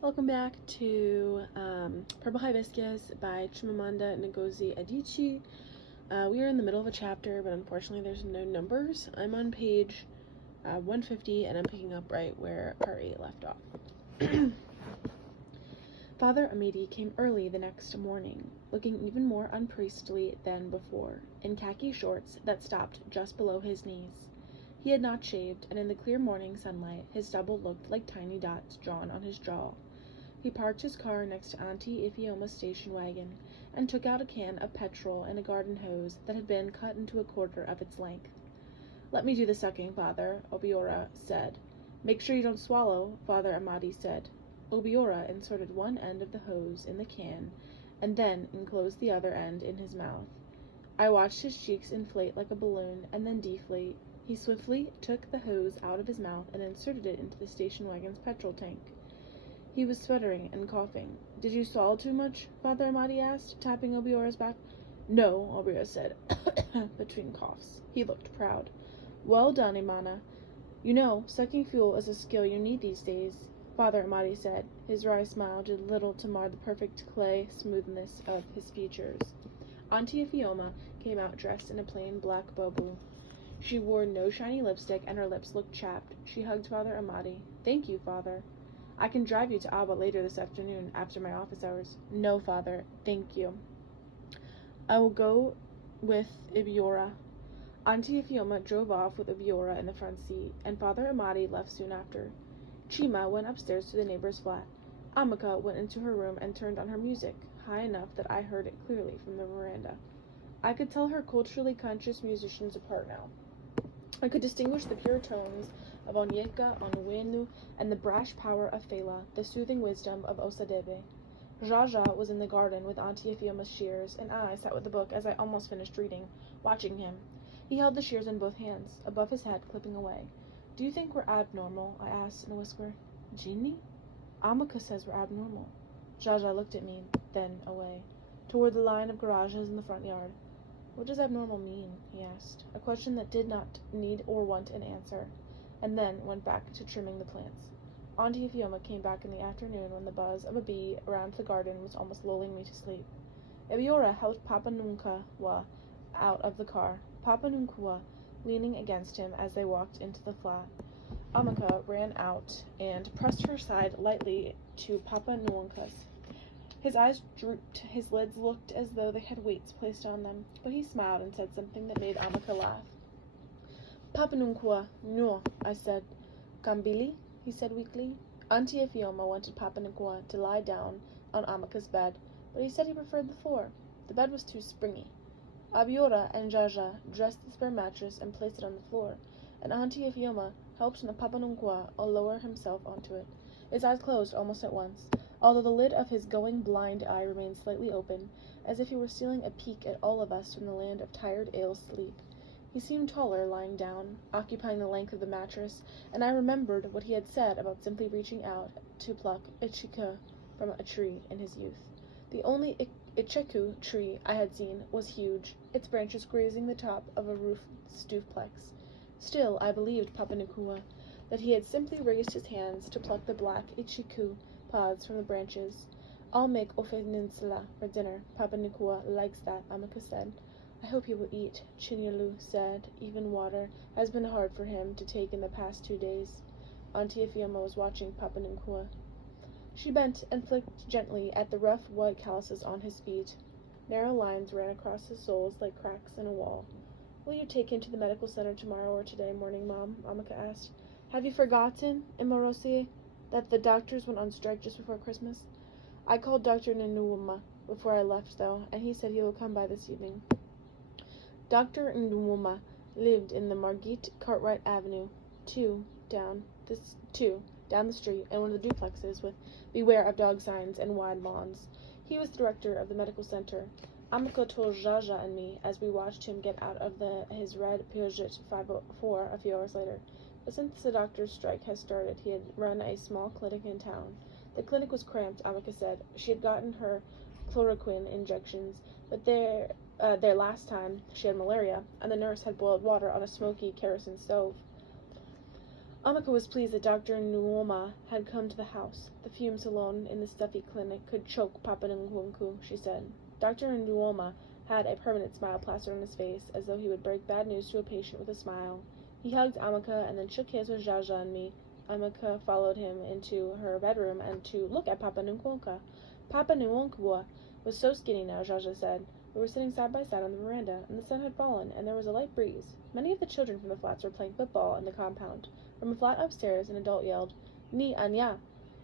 Welcome back to Purple Hibiscus by Maranda, Ngozi, Adichie. We are in the middle of a chapter, but unfortunately there's no numbers. I'm on page 150, and I'm picking up right where part 8 left off. Father Amidi came early the next morning, looking even more unpriestly than before, in khaki shorts that stopped just below his knees. He had not shaved, and in the clear morning sunlight his stubble looked like tiny dots drawn on his jaw. He parked his car next to Auntie Ifeoma's station wagon and took out a can of petrol and a garden hose that had been cut into a quarter of its length. "Let me do the sucking, Father," Obiora said. "Make sure you don't swallow," Father Amadi said. Obiora inserted one end of the hose in the can and then enclosed the other end in his mouth. I watched his cheeks inflate like a balloon and then deflate. He swiftly took the hose out of his mouth and inserted it into the station wagon's petrol tank. He was sputtering and coughing. "Did you swallow too much?" Father Amadi asked, tapping Obiora's back. "No," Obiora said, between coughs. He looked proud. "Well done, Imana. You know, sucking fuel is a skill you need these days," Father Amadi said. His wry smile did little to mar the perfect clay smoothness of his features. Auntie Ifeoma came out dressed in a plain black boubou. She wore no shiny lipstick, and her lips looked chapped. She hugged Father Amadi. "Thank you, Father. I can drive you to Abba later this afternoon, after my office hours." "No, Father, thank you. I will go with Ibiora." Auntie Ifeoma drove off with Ibiora in the front seat, and Father Amadi left soon after. Chima went upstairs to the neighbor's flat. Amaka went into her room and turned on her music, high enough that I heard it clearly from the veranda. I could tell her culturally conscious musicians apart now. I could distinguish the pure tones of Onyeka, Onwenu, and the brash power of Fela, the soothing wisdom of Osadebe. Jaja was in the garden with Auntie Ifeoma's shears, and I sat with the book as I almost finished reading, watching him. He held the shears in both hands, above his head, clipping away. "Do you think we're abnormal?" I asked in a whisper. "Genie? Amaka says we're abnormal." Jaja looked at me, then away, toward the line of garages in the front yard. "What does abnormal mean?" he asked, a question that did not need or want an answer, and then went back to trimming the plants. Auntie Ifeoma came back in the afternoon when the buzz of a bee around the garden was almost lulling me to sleep. Ibiora helped Papa Nunkawa out of the car, Papa Nunkawa leaning against him as they walked into the flat. Amaka ran out and pressed her side lightly to Papa Nunka's. His eyes drooped, his lids looked as though they had weights placed on them, but he smiled and said something that made Amaka laugh. "Papa Nunkwa, no," I said. "Kambili?" he said weakly. Auntie Ifeoma wanted Papa Nunkwa to lie down on Amaka's bed, but he said he preferred the floor. The bed was too springy. Abiora and Jaja dressed the spare mattress and placed it on the floor, and Auntie Ifeoma helped Papa Nunkwa lower himself onto it. His eyes closed almost at once, although the lid of his going blind eye remained slightly open, as if he were stealing a peek at all of us from the land of tired ale sleep. He seemed taller lying down, occupying the length of the mattress, and I remembered what he had said about simply reaching out to pluck ichika from a tree in his youth. The only ichiku tree I had seen was huge, its branches grazing the top of a roofed stuveplex. Still, I believed Papa Nukua that he had simply raised his hands to pluck the black ichiku pods from the branches. "I'll make ofeninsula for dinner. Papa Nukua likes that," Amaka said. "I hope he will eat," Chinyalu said. "Even water has been hard for him to take in the past 2 days." Auntie Ifeoma was watching Papa Nukua. She bent and flicked gently at the rough white calluses on his feet. Narrow lines ran across his soles like cracks in a wall. "Will you take him to the medical center tomorrow or today morning, Mom?" Amaka asked. "Have you forgotten, Imorosi, that the doctors went on strike just before Christmas?" "I called Dr. Nanuuma before I left, though, and he said he will come by this evening." Dr. Ndwuma lived in the Margit Cartwright Avenue, two down the street, and one of the duplexes with "Beware of Dog" signs and wide lawns. He was the director of the medical center. Amaka told Jaja and me as we watched him get out of his red Peugeot 504 a few hours later. But since the doctor's strike had started, he had run a small clinic in town. The clinic was cramped, Amaka said. She had gotten her chloroquine injections, but their last time she had malaria, and the nurse had boiled water on a smoky kerosene stove. Amaka was pleased that Dr. Nuoma had come to the house. The fumes alone in the stuffy clinic could choke Papa Nkunku, she said. Dr. Nuoma had a permanent smile plastered on his face, as though he would break bad news to a patient with a smile. He hugged Amaka and then shook hands with Jaja and me. Amaka followed him into her bedroom and to look at Papa Nkunku. Papa Nkunku was so skinny now, Jaja said. We were sitting side by side on the veranda, and the sun had fallen, and there was a light breeze. Many of the children from the flats were playing football in the compound. From a flat upstairs, an adult yelled, "Ni anya!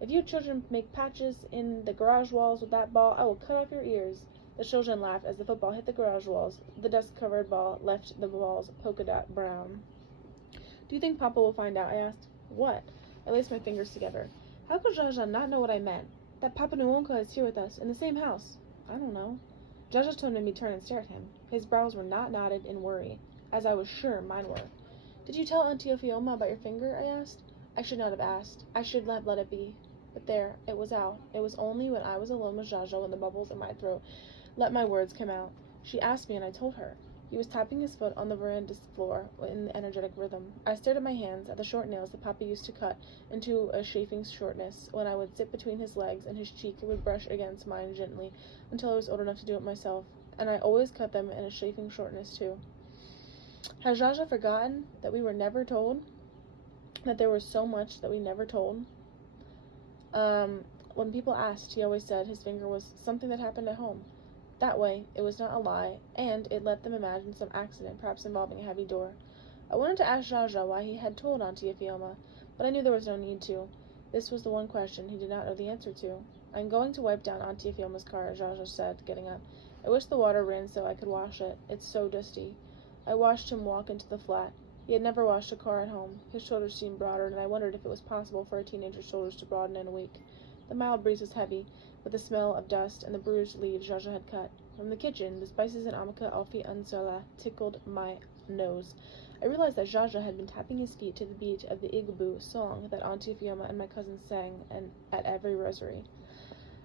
If you children make patches in the garage walls with that ball, I will cut off your ears." The children laughed as the football hit the garage walls. The dust-covered ball left the walls polka-dot brown. "Do you think Papa will find out?" I asked. "What?" I laced my fingers together. How could Jaja not know what I meant? That Papa Nwonka is here with us, in the same house. I don't know. Jaja's tone made me turn and stare at him. His brows were not knotted in worry, as I was sure mine were. "Did you tell Auntie Ophioma about your finger?" I asked. I should not have asked. I should have let it be. But there, it was out. It was only when I was alone with Jaja when the bubbles in my throat let my words come out. She asked me, and I told her. He was tapping his foot on the veranda's floor in the energetic rhythm. I stared at my hands, at the short nails that Papa used to cut into a chafing shortness when I would sit between his legs and his cheek would brush against mine gently until I was old enough to do it myself. And I always cut them in a chafing shortness, too. Had Jaja forgotten that we were never told? That there was so much that we never told? When people asked, he always said his finger was something that happened at home. That way, it was not a lie, and it let them imagine some accident, perhaps involving a heavy door. I wanted to ask Jaja why he had told Auntie Ophioma, but I knew there was no need to. This was the one question he did not know the answer to. "I'm going to wipe down Auntie Ophioma's car," Jaja said, getting up. "I wish the water ran so I could wash it. It's so dusty." I watched him walk into the flat. He had never washed a car at home. His shoulders seemed broader, and I wondered if it was possible for a teenager's shoulders to broaden in a week. The mild breeze was heavy, with the smell of dust and the bruised leaves Jaja had cut. From the kitchen, the spices in Amaka Alfi Ansala tickled my nose. I realized that Jaja had been tapping his feet to the beat of the Igbo song that Auntie Ophioma and my cousins sang at every rosary.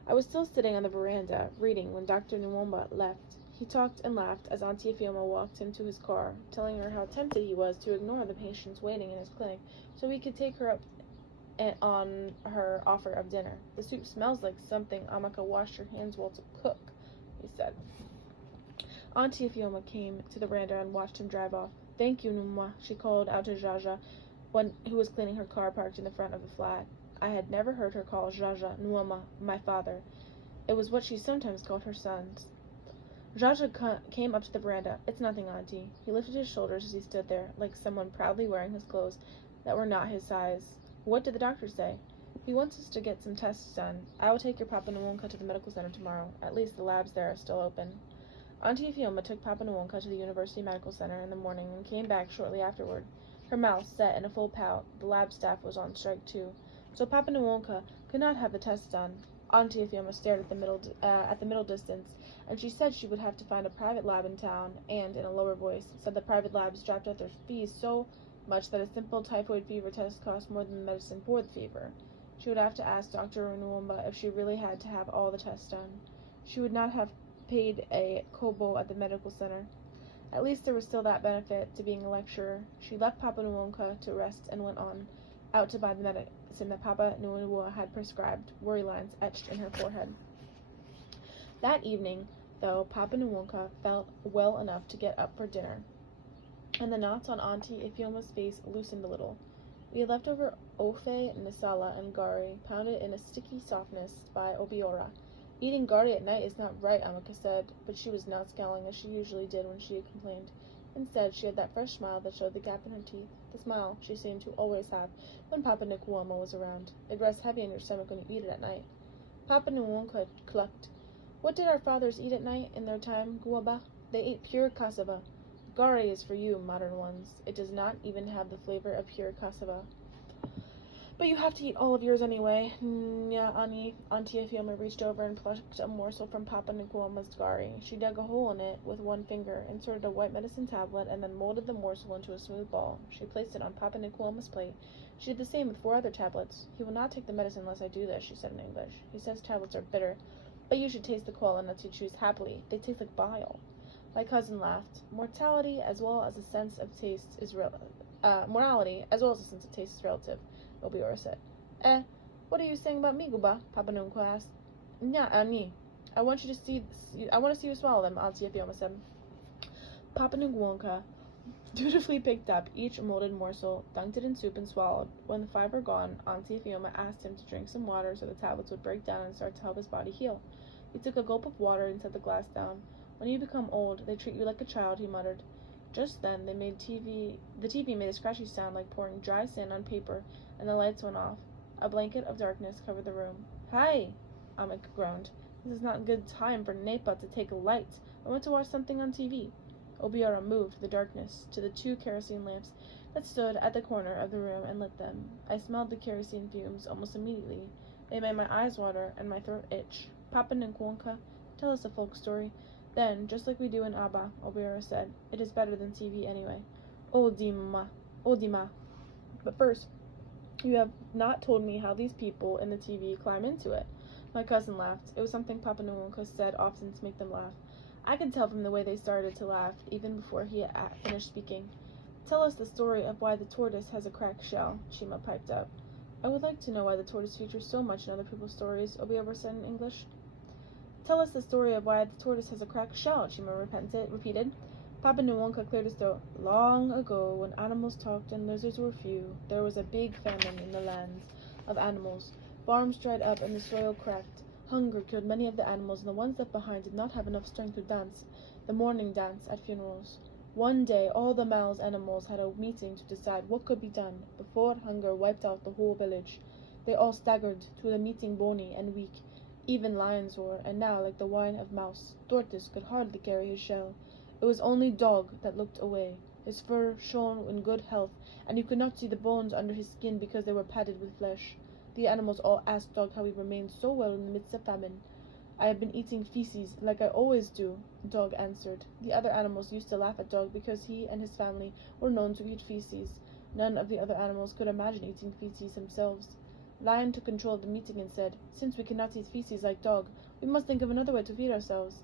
I was still sitting on the veranda, reading, when Dr. Nwomba left. He talked and laughed as Auntie Ophioma walked him to his car, telling her how tempted he was to ignore the patients waiting in his clinic so he could take her up on her offer of dinner. "The soup smells like something Amaka washed her hands well to cook," he said. Auntie Ophioma came to the veranda and watched him drive off. "Thank you, Numa," she called out to Jaja, who was cleaning her car parked in the front of the flat. I had never heard her call Jaja Nuoma, my father. It was what she sometimes called her sons. Jaja came up to the veranda. "It's nothing, Auntie." He lifted his shoulders as he stood there, like someone proudly wearing his clothes that were not his size. "What did the doctor say?" "He wants us to get some tests done. I will take your Papa Nwonka to the medical center tomorrow. At least the labs there are still open." Auntie Ophioma took Papa Nwonka to the University Medical Center in the morning and came back shortly afterward, her mouth set in a full pout. The lab staff was on strike too, so Papa Nwonka could not have the tests done. Auntie Ophioma stared at the middle distance, and she said she would have to find a private lab in town, and, in a lower voice, said the private labs dropped out their fees so much that a simple typhoid fever test cost more than the medicine for the fever. She would have to ask Dr. Nwomba if she really had to have all the tests done. She would not have paid a kobo at the medical center. At least there was still that benefit to being a lecturer. She left Papa Nwonka to rest and went on out to buy the medicine that Papa Nwonka had prescribed, worry lines etched in her forehead. That evening, though, Papa Nwonka felt well enough to get up for dinner, and the knots on Auntie Ophioma's face loosened a little. We had left over ofe, nisala, and gari, pounded in a sticky softness by Obiora. "Eating gari at night is not right," Amaka said, but she was not scowling as she usually did when she had complained. Instead, she had that fresh smile that showed the gap in her teeth, the smile she seemed to always have when Papa Nwonka was around. It rests heavy in your stomach when you eat it at night. Papa Nwonka clucked. "What did our fathers eat at night in their time, Guaba? They ate pure cassava. Gari is for you, modern ones. It does not even have the flavor of pure cassava." "But you have to eat all of yours anyway." Auntie Ophioma reached over and plucked a morsel from Papa Nwonka's gari. She dug a hole in it with one finger, inserted a white medicine tablet, and then molded the morsel into a smooth ball. She placed it on Papa Nwonka's plate. She did the same with 4 other tablets. "He will not take the medicine unless I do this," she said in English. "He says tablets are bitter. But you should taste the koala nuts you choose happily. They taste like bile." My cousin laughed. "Mortality, as well as a sense of taste, is morality, as well as a sense of taste is relative, Obiora said. What are you saying about me, Guba? Papa Nunco asked. Nya, Ani. I want to see you swallow them, Auntie Afioma said. Papa Nunguonka dutifully picked up each molded morsel, dunked it in soup, and swallowed. When the 5 were gone, Auntie Afioma asked him to drink some water so the tablets would break down and start to help his body heal. He took a gulp of water and set the glass down. When you become old, they treat you like a child, he muttered. Just then, the TV made a scratchy sound like pouring dry sand on paper, and the lights went off. A blanket of darkness covered the room. Hi, Amik groaned. This is not a good time for Nepa to take a light. I want to watch something on TV. Obiora moved the darkness to the 2 kerosene lamps that stood at the corner of the room and lit them. I smelled the kerosene fumes almost immediately. They made my eyes water and my throat itch. Papa Nkwonka, tell us a folk story. Then, just like we do in Abba, Obiora said, it is better than TV anyway. Odima. But first, you have not told me how these people in the TV climb into it. My cousin laughed. It was something Papa Nwonka said often to make them laugh. I could tell from the way they started to laugh, even before he had finished speaking. Tell us the story of why the tortoise has a cracked shell, Chima piped up. I would like to know why the tortoise features so much in other people's stories, Obiora said in English. Tell us the story of why the tortoise has a cracked shell, Chima repeated. Papa Nwonka cleared his throat. Long ago, when animals talked and lizards were few, there was a big famine in the lands of animals. Farms dried up and the soil cracked. Hunger killed many of the animals, and the ones left behind did not have enough strength to dance, the mourning dance at funerals. One day, all the males animals had a meeting to decide what could be done before hunger wiped out the whole village. They all staggered to the meeting bony and weak. Even lions were, and now, like the whine of mouse, Tortoise could hardly carry his shell. It was only Dog that looked away. His fur shone in good health, and you could not see the bones under his skin because they were padded with flesh. The animals all asked Dog how he remained so well in the midst of famine. I have been eating feces, like I always do, Dog answered. The other animals used to laugh at Dog because he and his family were known to eat feces. None of the other animals could imagine eating feces themselves. Lion took control of the meeting and said, Since we cannot eat feces like Dog, we must think of another way to feed ourselves.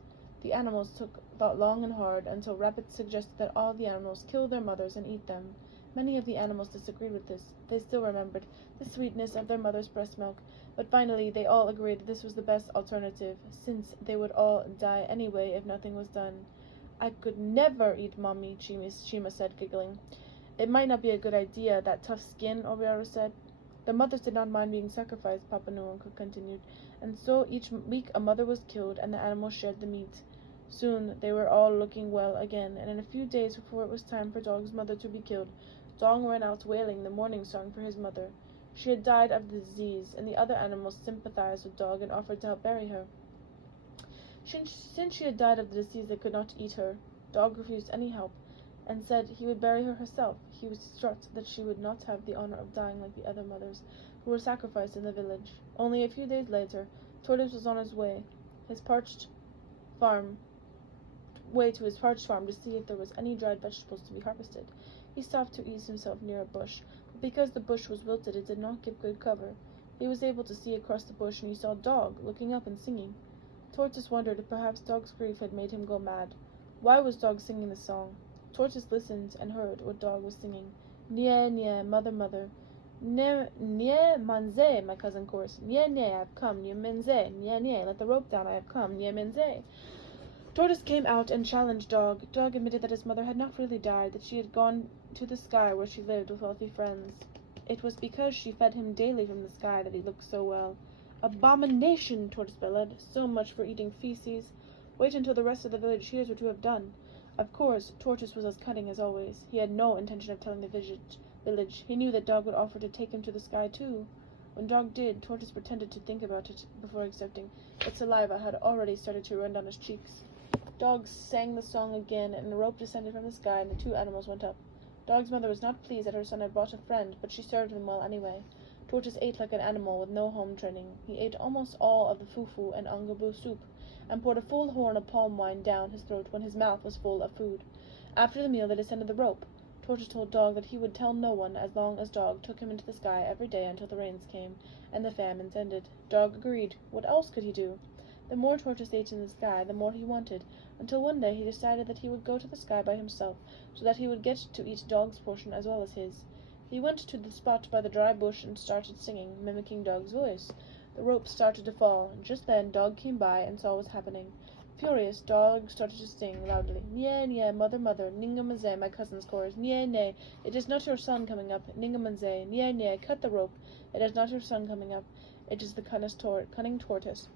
The animals thought long and hard until Rabbit suggested that all the animals kill their mothers and eat them. Many of the animals disagreed with this. They still remembered the sweetness of their mother's breast milk, but finally they all agreed that this was the best alternative, since they would all die anyway if nothing was done. I could never eat Mommy, Shima said, giggling. It might not be a good idea, that tough skin, Obiara said. The mothers did not mind being sacrificed, Papa Nwonka continued, and so each week a mother was killed and the animals shared the meat. Soon they were all looking well again, and in a few days before it was time for Dog's mother to be killed, Dog ran out wailing the mourning song for his mother. She had died of the disease, and the other animals sympathized with Dog and offered to help bury her. Since she had died of the disease, they could not eat her. Dog refused any help, and said he would bury her herself. He was distraught that she would not have the honor of dying like the other mothers, who were sacrificed in the village. Only a few days later, Tortoise was on his way to his parched farm to see if there was any dried vegetables to be harvested. He stopped to ease himself near a bush, but because the bush was wilted, it did not give good cover. He was able to see across the bush, and he saw Dog looking up and singing. Tortoise wondered if perhaps Dog's grief had made him go mad. Why was Dog singing the song? Tortoise listened and heard what Dog was singing. Nye, nye, mother, mother. Nye, manze, my cousin chorused. Nye, nye, I have come. Nye, menze. Nye, nye, let the rope down. I have come. Nye, menze. Tortoise came out and challenged Dog. Dog admitted that his mother had not really died, that she had gone to the sky where she lived with wealthy friends. It was because she fed him daily from the sky that he looked so well. Abomination, Tortoise bellowed. So much for eating feces. Wait until the rest of the village hears what you have done. Of course, Tortoise was as cunning as always. He had no intention of telling the village. He knew that Dog would offer to take him to the sky, too. When Dog did, Tortoise pretended to think about it before accepting. Its saliva had already started to run down his cheeks. Dog sang the song again, and a rope descended from the sky, and the 2 animals went up. Dog's mother was not pleased that her son had brought a friend, but she served him well anyway. Tortoise ate like an animal with no home training. He ate almost all of the fufu and angabu soup, and poured a full horn of palm wine down his throat when his mouth was full of food. After the meal they descended the rope. Tortoise told Dog that he would tell no one as long as Dog took him into the sky every day until the rains came, and the famines ended. Dog agreed. What else could he do? The more tortoise ate in the sky, the more he wanted, until one day he decided that he would go to the sky by himself, so that he would get to eat Dog's portion as well as his. He went to the spot by the dry bush and started singing, mimicking Dog's voice. The rope started to fall, and just then Dog came by and saw what was happening. Furious, Dog started to sing loudly, "Nye, nye, mother, mother, ningamanze, my cousin's chorus. Nye, nye, it is not your son coming up. Ningamanze, nye, nye, cut the rope. It is not your son coming up. It is the cunning tortoise."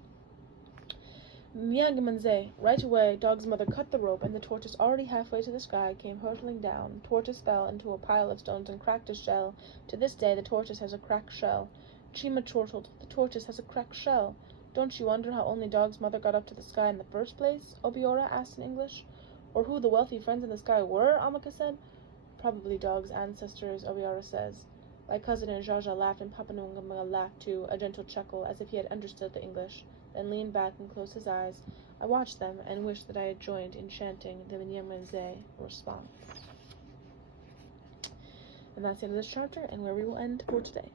Nyagamanze. Right away, Dog's mother cut the rope, and the tortoise, already halfway to the sky, came hurtling down. Tortoise fell into a pile of stones and cracked his shell. To this day, the tortoise has a cracked shell. Chima chortled, "The tortoise has a cracked shell." "Don't you wonder how only Dog's mother got up to the sky in the first place?" Obiora asked in English. "Or who the wealthy friends in the sky were?" Amaka said. "Probably Dog's ancestors," Obiora says. My cousin and Jaja laughed, and Papanungama laughed too, a gentle chuckle, as if he had understood the English, then leaned back and closed his eyes. I watched them, and wished that I had joined in chanting the Nyamaze response. And that's the end of this chapter, and where we will end for today.